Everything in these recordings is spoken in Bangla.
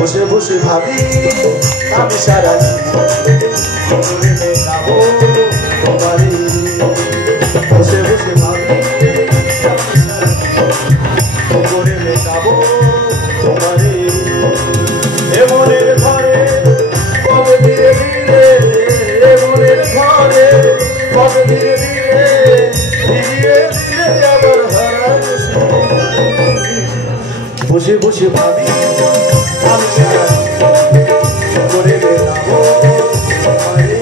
বসে বসে ভাবি আমি সারা জীবন গাবো তোমারই। বসে বসে ভাবি করে গাবো তোমারই। এমনের ঘরে কবে ধীরে ধীরে, এমনের ঘরে কবে ধীরে ধীরে ফিরিয়ে দিলে আবার হারানো। বসে বসে ভাবি আমি সারা করে বেড়াবো তোমারই।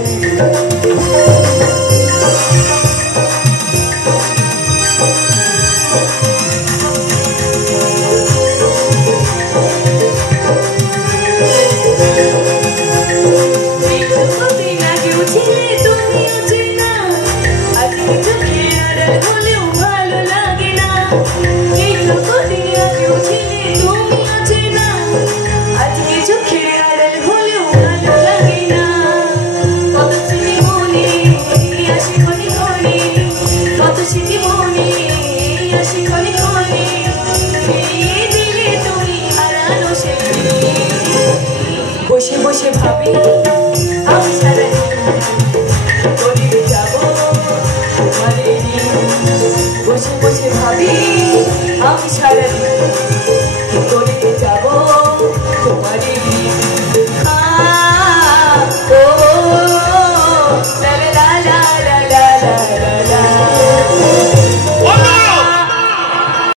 বসে বসে ভাবি আমি সারা গরিবে যাবো তোমারে। বসে বসে ভাবি আমি সারা